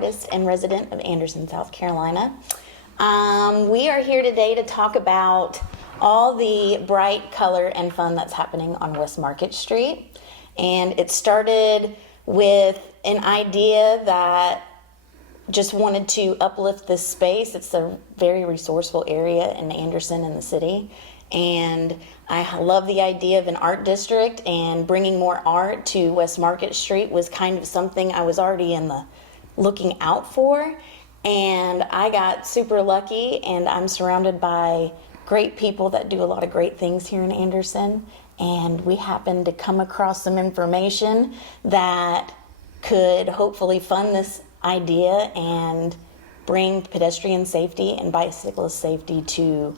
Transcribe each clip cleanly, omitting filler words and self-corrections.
artist and resident of Anderson, South Carolina. We are here today to talk about all the bright color and fun that's happening on West Market Street. And it started with an idea that just wanted to uplift this space. It's a very resourceful area in Anderson and the city. And I love the idea of an art district, and bringing more art to West Market Street was kind of something I was already looking out for. And I got super lucky, and I'm surrounded by great people that do a lot of great things here in Anderson. And we happened to come across some information that could hopefully fund this idea and bring pedestrian safety and bicyclist safety to.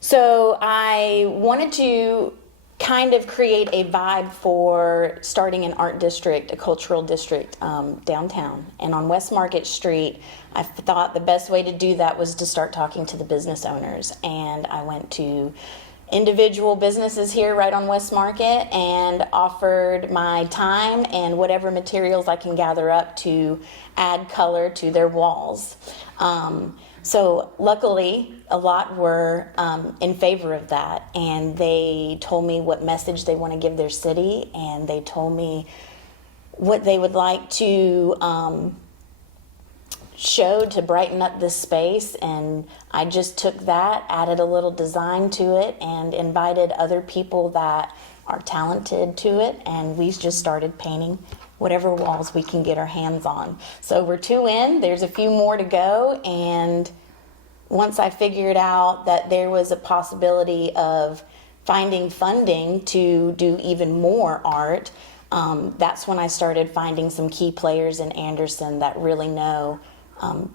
So I wanted to kind of create a vibe for starting an art district, a cultural district downtown. And on West Market Street, I thought the best way to do that was to start talking to the business owners. And I went to individual businesses here right on West Market and offered my time and whatever materials I can gather up to add color to their walls. So luckily, a lot were in favor of that, and they told me what message they want to give their city, and they told me what they would like to show to brighten up this space. And I just took that, added a little design to it, and invited other people that are talented to it, and we just started painting whatever walls we can get our hands on. So we're 2 in, there's a few more to go, and once I figured out that there was a possibility of finding funding to do even more art, that's when I started finding some key players in Anderson that really know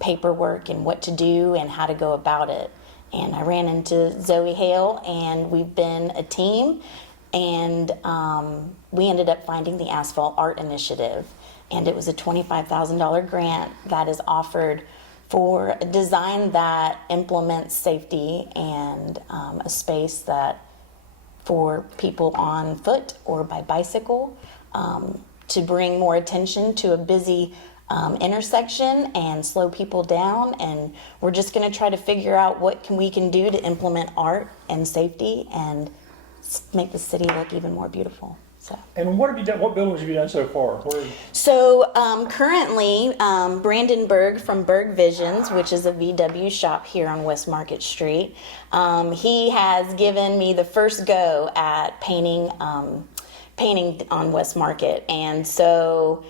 paperwork and what to do and how to go about it. And I ran into Zoë Hale, and we've been a team. And we ended up finding the Asphalt Art Initiative, and it was a $25,000 grant that is offered for a design that implements safety and a space that for people on foot or by bicycle, to bring more attention to a busy intersection and slow people down. And we're just going to try to figure out what we can do to implement art and safety and make the city look even more beautiful. So. And what have you done? What buildings have you done so far? So currently, Brandon Berg from Berg Visions, which is a VW shop here on West Market Street, he has given me the first go at painting on West Market, and so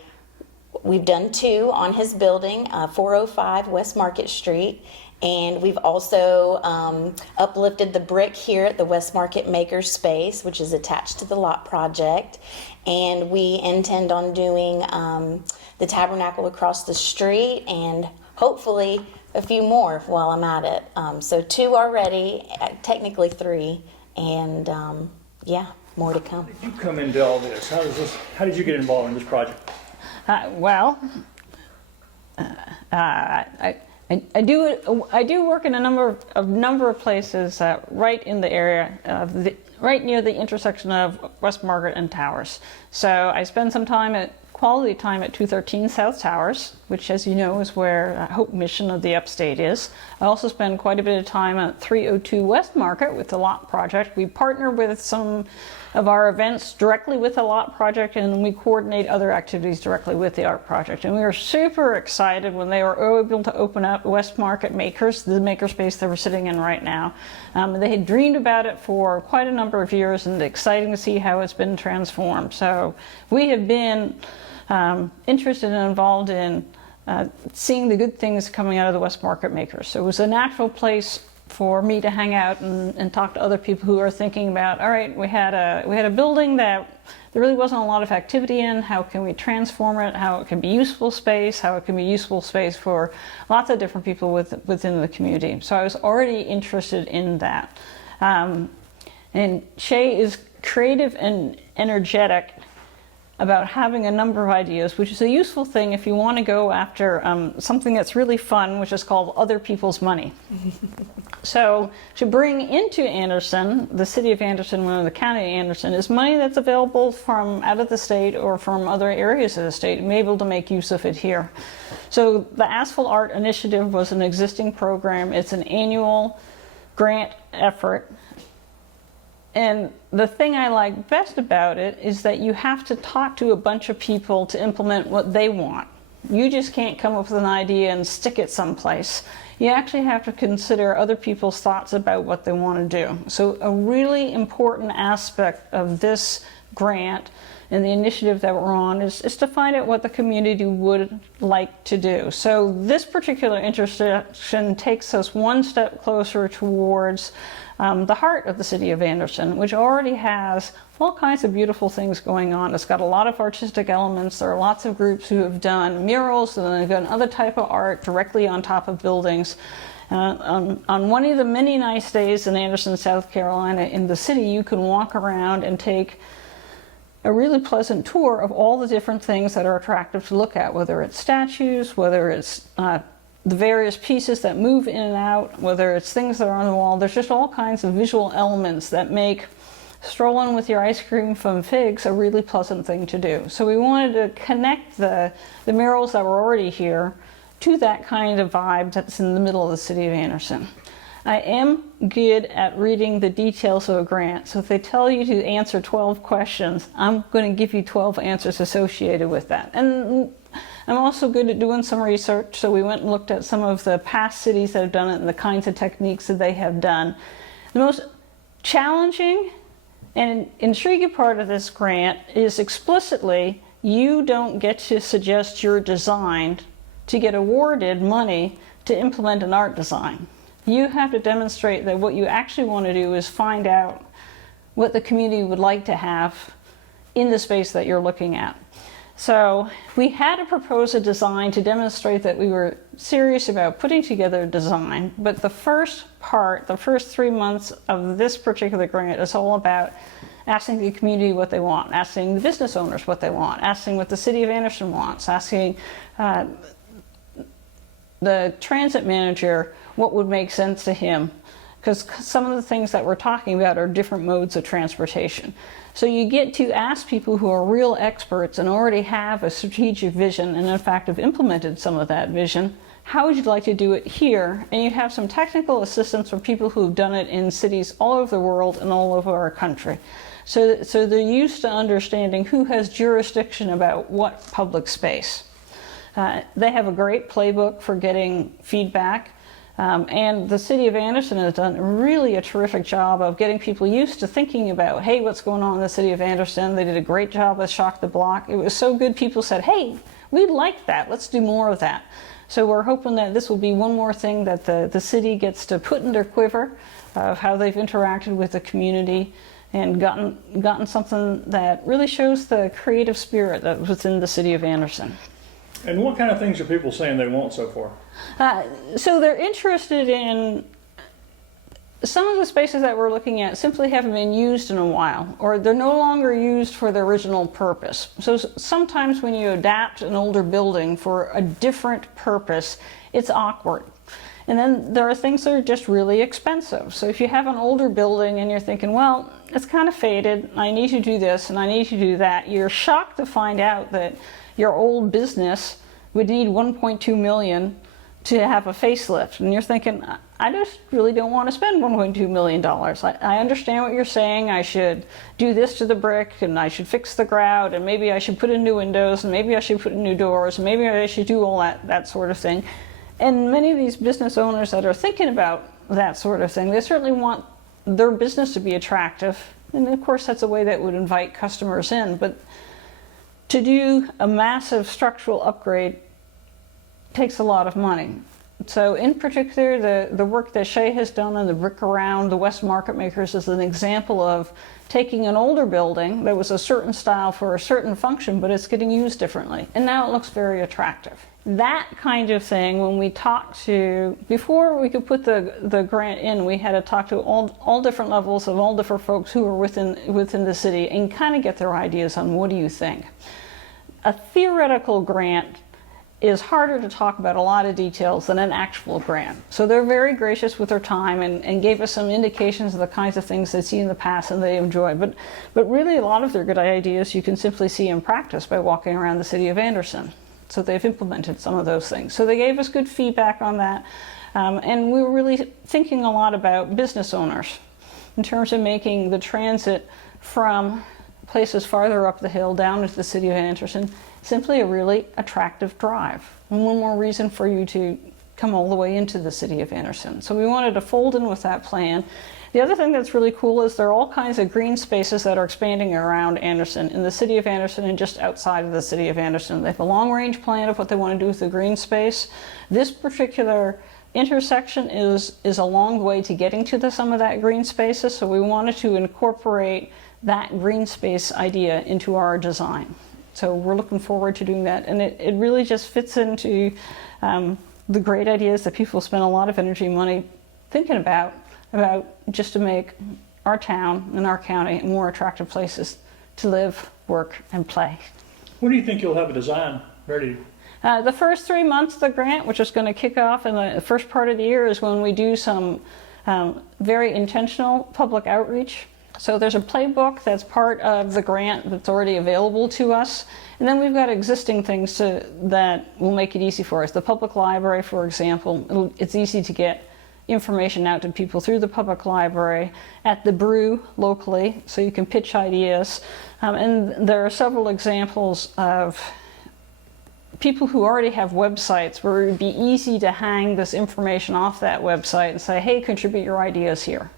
we've done 2 on his building, 405 West Market Street. And we've also uplifted the brick here at the West Market Maker Space, which is attached to the lot project. And we intend on doing the tabernacle across the street, and hopefully a few more while I'm at it. So 2 already, technically 3, and yeah, more to come. How did you come into all this? How did you get involved in this project? I do work in a number of places right in the area of right near the intersection of West Market and Towers. So I spend some quality time at 213 South Towers, which, as you know, is where Hope Mission of the Upstate is. I also spend quite a bit of time at 302 West Market with the Lot Project. We partner with some of our events directly with the Lot Project, and we coordinate other activities directly with the Art Project. And we were super excited when they were able to open up West Market Makers, the makerspace that we're sitting in right now. They had dreamed about it for quite a number of years, and it's exciting to see how it's been transformed. So we have been interested and involved in seeing the good things coming out of the West Market Makers. So it was a natural place for me to hang out and talk to other people who are thinking about, all right, we had a building that there really wasn't a lot of activity in. How can we transform it? How it can be useful space? How it can be useful space for lots of different people within the community. So I was already interested in that. And Shea is creative and energetic about having a number of ideas, which is a useful thing if you want to go after something that's really fun, which is called other people's money. So to bring into Anderson, the city of Anderson, the county of Anderson, is money that's available from out of the state or from other areas of the state, and be able to make use of it here. So the Asphalt Art Initiative was an existing program. It's an annual grant effort. And the thing I like best about it is that you have to talk to a bunch of people to implement what they want. You just can't come up with an idea and stick it someplace. You actually have to consider other people's thoughts about what they want to do. So a really important aspect of this grant and the initiative that we're on is to find out what the community would like to do. So this particular intersection takes us one step closer towards the heart of the city of Anderson, which already has all kinds of beautiful things going on. It's got a lot of artistic elements. There are lots of groups who have done murals and they've done other type of art directly on top of buildings. On one of the many nice days in Anderson, South Carolina, in the city, you can walk around and take a really pleasant tour of all the different things that are attractive to look at, whether it's statues, whether it's the various pieces that move in and out, whether it's things that are on the wall. There's just all kinds of visual elements that make strolling with your ice cream from Figs a really pleasant thing to do. So we wanted to connect the murals that were already here to that kind of vibe that's in the middle of the city of Anderson. I am good at reading the details of a grant, so if they tell you to answer 12 questions, I'm going to give you 12 answers associated with that. And I'm also good at doing some research, so we went and looked at some of the past cities that have done it and the kinds of techniques that they have done. The most challenging and intriguing part of this grant is explicitly you don't get to suggest your design to get awarded money to implement an art design. You have to demonstrate that what you actually want to do is find out what the community would like to have in the space that you're looking at. So we had to propose a design to demonstrate that we were serious about putting together a design, but the first part, the first 3 months of this particular grant is all about asking the community what they want, asking the business owners what they want, asking what the city of Anderson wants, asking the transit manager what would make sense to him, because some of the things that we're talking about are different modes of transportation. So you get to ask people who are real experts and already have a strategic vision and in fact have implemented some of that vision, how would you like to do it here? And you have some technical assistance from people who have done it in cities all over the world and all over our country. So they're used to understanding who has jurisdiction about what public space. They have a great playbook for getting feedback. And the city of Anderson has done really a terrific job of getting people used to thinking about, hey, what's going on in the city of Anderson? They did a great job with Shock the Block. It was so good, people said, hey, we like that. Let's do more of that. So we're hoping that this will be one more thing that the city gets to put in their quiver of how they've interacted with the community and gotten something that really shows the creative spirit that was within the city of Anderson. And what kind of things are people saying they want so far? So they're interested in some of the spaces that we're looking at simply haven't been used in a while, or they're no longer used for their original purpose. So sometimes when you adapt an older building for a different purpose, it's awkward. And then there are things that are just really expensive. So if you have an older building and you're thinking, well, it's kind of faded, I need to do this and I need to do that, you're shocked to find out that your old business would need $1.2 million to have a facelift. And you're thinking, I just really don't want to spend $1.2 million. I understand what you're saying. I should do this to the brick, and I should fix the grout, and maybe I should put in new windows, and maybe I should put in new doors, and maybe I should do all that sort of thing. And many of these business owners that are thinking about that sort of thing, they certainly want their business to be attractive. And of course, that's a way that would invite customers in. But to do a massive structural upgrade takes a lot of money. So in particular, the work that Shea has done on the brick around the West Market Makers is an example of taking an older building that was a certain style for a certain function, but it's getting used differently. And now it looks very attractive. That kind of thing, when we talk to, before we could put the grant in, we had to talk to all different levels of all different folks who were within the city and kind of get their ideas on what do you think. A theoretical grant is harder to talk about a lot of details than an actual grant. So they're very gracious with their time and gave us some indications of the kinds of things they've seen in the past and they enjoy. But really a lot of their good ideas you can simply see in practice by walking around the city of Anderson. So they've implemented some of those things. So they gave us good feedback on that. And we were really thinking a lot about business owners in terms of making the transit from places farther up the hill down into the city of Anderson simply a really attractive drive. And one more reason for you to come all the way into the city of Anderson. So we wanted to fold in with that plan. The other thing that's really cool is there are all kinds of green spaces that are expanding around Anderson, in the city of Anderson and just outside of the city of Anderson. They have a long-range plan of what they want to do with the green space. This particular intersection is a long way to getting to some of that green spaces, so we wanted to incorporate that green space idea into our design. So we're looking forward to doing that, and it really just fits into the great ideas that people spend a lot of energy and money thinking about just to make our town and our county more attractive places to live, work, and play. When do you think you'll have a design ready? The first 3 months of the grant, which is going to kick off in the first part of the year, is when we do some very intentional public outreach. So there's a playbook that's part of the grant that's already available to us. And then we've got existing things that will make it easy for us. The public library, for example, it's easy to get information out to people through the public library, at the brew locally, so you can pitch ideas. And there are several examples of people who already have websites where it would be easy to hang this information off that website and say, hey, contribute your ideas here.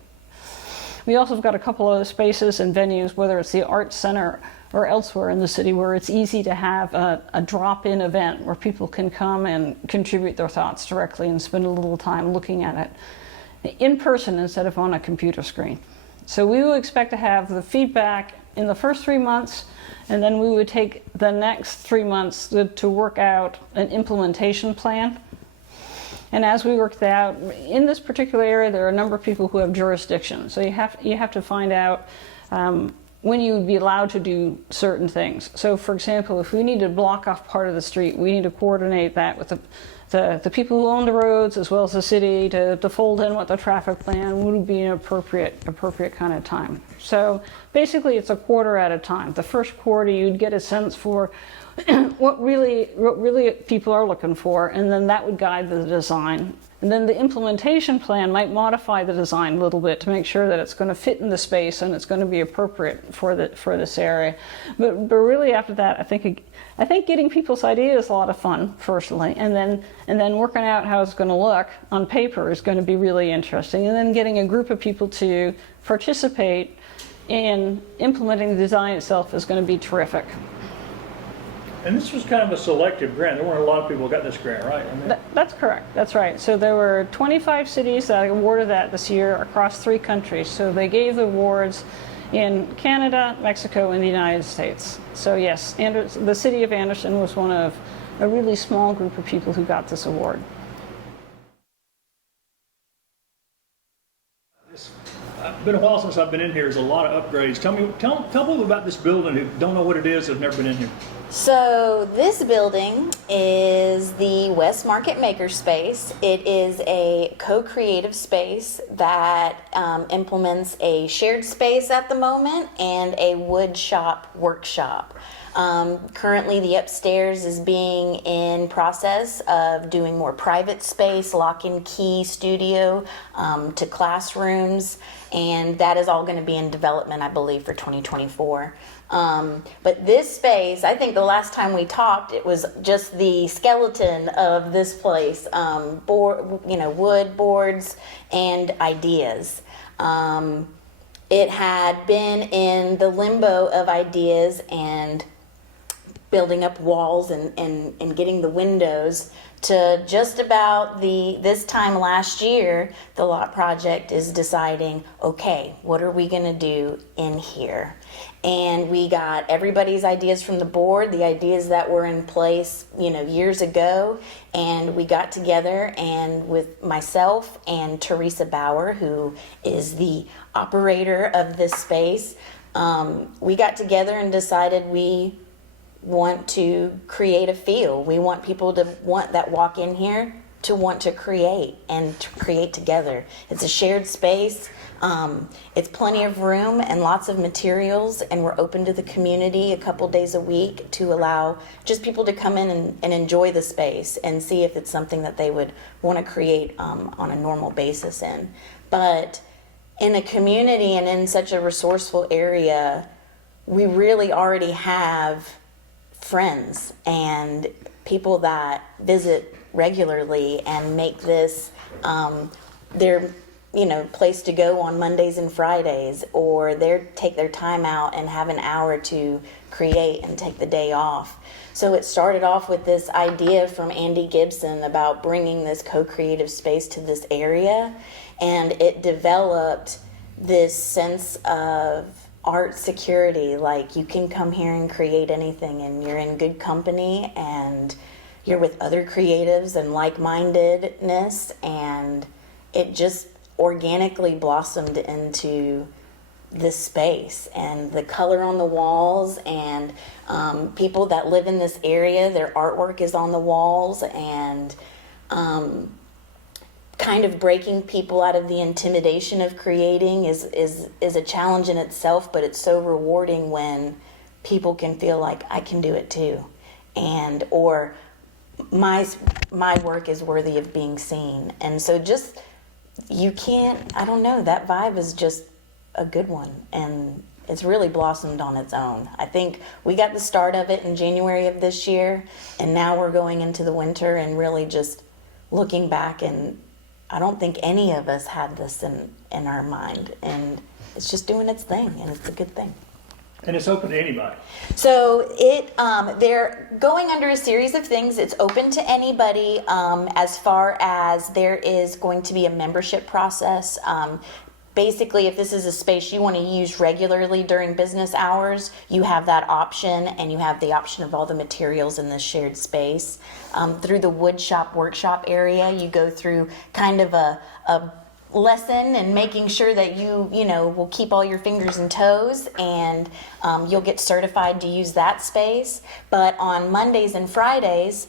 We also have got a couple of spaces and venues, whether it's the Arts Center or elsewhere in the city, where it's easy to have a drop-in event where people can come and contribute their thoughts directly and spend a little time looking at it in person instead of on a computer screen. So we would expect to have the feedback in the first 3 months, and then we would take the next 3 months to work out an implementation plan. And as we work that out, in this particular area, there are a number of people who have jurisdiction. So you have to find out when you would be allowed to do certain things. So for example, if we need to block off part of the street, we need to coordinate that with the people who own the roads as well as the city to fold in what the traffic plan would be an appropriate kind of time. So basically it's a quarter at a time. The first quarter you'd get a sense for what really people are looking for, and then that would guide the design. And then the implementation plan might modify the design a little bit to make sure that it's going to fit in the space and it's going to be appropriate for this area. But really after that, I think getting people's ideas is a lot of fun, personally, and then working out how it's going to look on paper is going to be really interesting. And then getting a group of people to participate in implementing the design itself is going to be terrific. And this was kind of a selective grant. There weren't a lot of people who got this grant, right? I mean, That's correct. That's right. So there were 25 cities that awarded that this year across 3 countries. So they gave the awards in Canada, Mexico, and the United States. So yes, the city of Anderson was one of a really small group of people who got this award. It's been a while since I've been in here. There's a lot of upgrades. Tell people about this building who don't know what it is, have never been in here. So this building is the West Market Makerspace. It is a co-creative space that implements a shared space at the moment and a wood shop workshop. Currently the upstairs is being in process of doing more private space, lock and key studio to classrooms, and that is all going to be in development, I believe, for 2024. But this space, I think the last time we talked, it was just the skeleton of this place, wood, boards, and ideas. It had been in the limbo of ideas, and building up walls and getting the windows, to just about this time last year, the lot project is deciding, okay, what are we going to do in here? And we got everybody's ideas from the board, the ideas that were in place, years ago, and we got together, and with myself and Teresa Bauer, who is the operator of this space, we got together and decided we want to create a feel. We want people that walk in here to want to create and to create together. It's a shared space. It's plenty of room and lots of materials, and we're open to the community a couple days a week to allow just people to come in and enjoy the space and see if it's something that they would want to create on a normal basis in. But in a community and in such a resourceful area, we really already have friends and people that visit regularly and make this their place to go on Mondays and Fridays, or take their time out and have an hour to create and take the day off. So it started off with this idea from Andy Gibson about bringing this co-creative space to this area, and it developed this sense of art security. Like, you can come here and create anything, and you're in good company, and you're with other creatives and like-mindedness, and it just organically blossomed into this space. And the color on the walls, and people that live in this area, their artwork is on the walls, and kind of breaking people out of the intimidation of creating is a challenge in itself, but it's so rewarding when people can feel like, I can do it too, and or my work is worthy of being seen. And so just, I don't know, that vibe is just a good one, and it's really blossomed on its own. I think we got the start of it in January of this year, and now we're going into the winter and really just looking back, and I don't think any of us had this in our mind, and it's just doing its thing, and it's a good thing. And it's open to anybody. So they're going under a series of things. It's open to anybody, as far as there is going to be a membership process. Basically, if this is a space you want to use regularly during business hours, you have that option, and you have the option of all the materials in this shared space. Through the wood shop workshop area, you go through kind of a lesson and making sure that you will keep all your fingers and toes, and you'll get certified to use that space. But on Mondays and Fridays,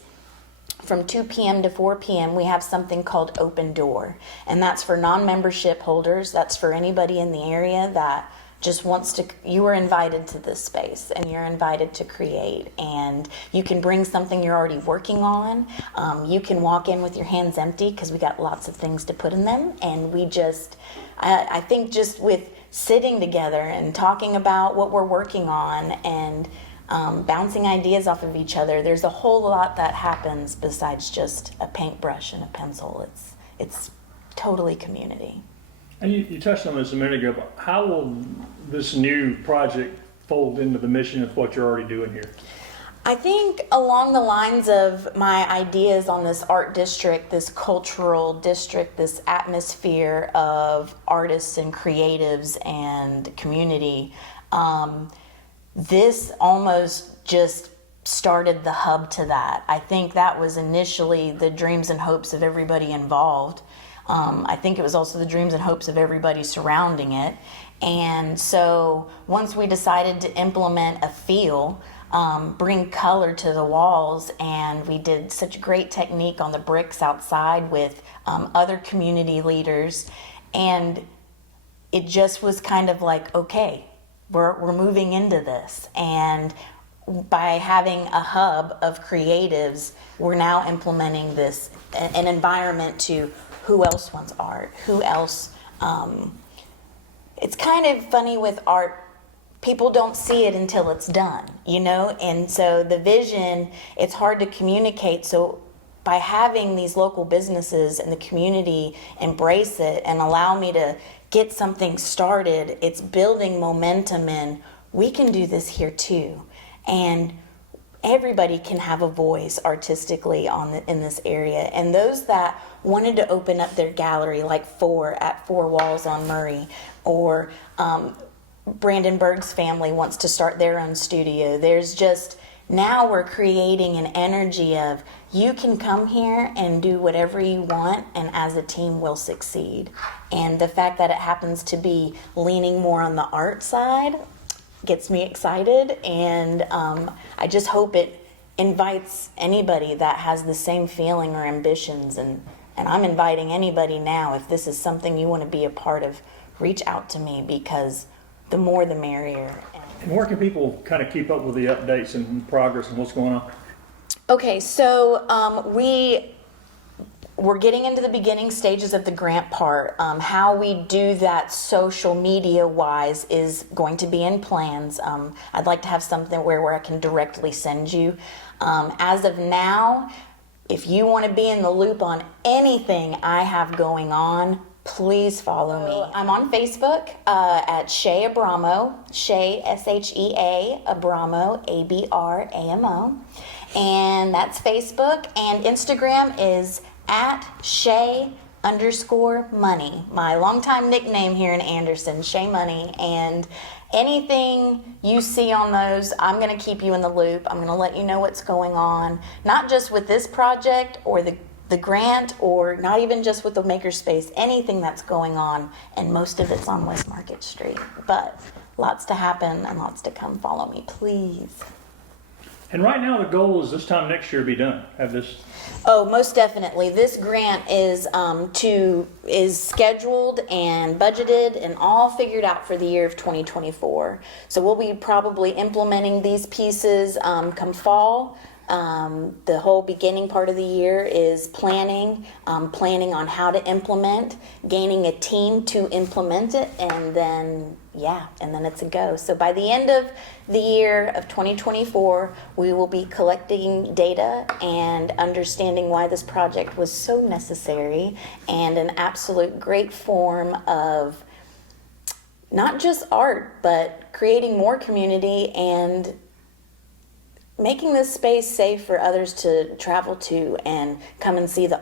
from 2 p.m. to 4 p.m., we have something called Open Door, and that's for non-membership holders. That's for anybody in the area that just wants to. You are invited to this space, and you're invited to create, and you can bring something you're already working on. You can walk in with your hands empty, because we got lots of things to put in them, and I think just with sitting together and talking about what we're working on, and bouncing ideas off of each other, there's a whole lot that happens besides just a paintbrush and a pencil. It's totally community. And you touched on this a minute ago, but how will this new project fold into the mission of what you're already doing here? I think along the lines of my ideas on this art district, this cultural district, this atmosphere of artists and creatives and community, this almost just started the hub to that. I think that was initially the dreams and hopes of everybody involved. I think it was also the dreams and hopes of everybody surrounding it. And so once we decided to implement a feel, bring color to the walls, and we did such a great technique on the bricks outside with other community leaders, and it just was kind of like, okay, we're moving into this. And by having a hub of creatives, we're now implementing this, an environment to who else wants art, who else. It's kind of funny with art, people don't see it until it's done, and so the vision, it's hard to communicate. So by having these local businesses and the community embrace it and allow me to get something started, it's building momentum, and we can do this here too. And everybody can have a voice artistically in this area. And those that wanted to open up their gallery, like at Four Walls on Murray, or Brandon Berg's family wants to start their own studio. There's just, now we're creating an energy of, you can come here and do whatever you want, and as a team we'll succeed. And the fact that it happens to be leaning more on the art side gets me excited, and I just hope it invites anybody that has the same feeling or ambitions, and I'm inviting anybody now, if this is something you want to be a part of, reach out to me, because the more the merrier. And where can people kind of keep up with the updates and progress and what's going on? Okay, so we're getting into the beginning stages of the grant part. How we do that social media wise is going to be in plans. I'd like to have something where I can directly send you. As of now, if you want to be in the loop on anything I have going on, please follow me. I'm on Facebook at Shea Abramo, Shea, S-H-E-A, Abramo, A-B-R-A-M-O. And that's Facebook. And Instagram is at Shea_money. My longtime nickname here in Anderson, Shea Money. And anything you see on those, I'm going to keep you in the loop. I'm going to let you know what's going on, not just with this project or the grant, or not even just with the makerspace, anything that's going on, and most of it's on West Market Street. But lots to happen and lots to come. Follow me, please. And right now the goal is this time next year to be done. Have this. Oh, most definitely. This grant is scheduled and budgeted and all figured out for the year of 2024. So we'll be probably implementing these pieces come fall. The whole beginning part of the year is planning on how to implement, gaining a team to implement it, and then it's a go. So by the end of the year of 2024, we will be collecting data and understanding why this project was so necessary, and an absolute great form of not just art, but creating more community and making this space safe for others to travel to and come and see the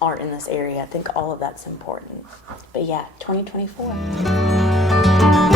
art in this area. I think all of that's important. But yeah, 2024.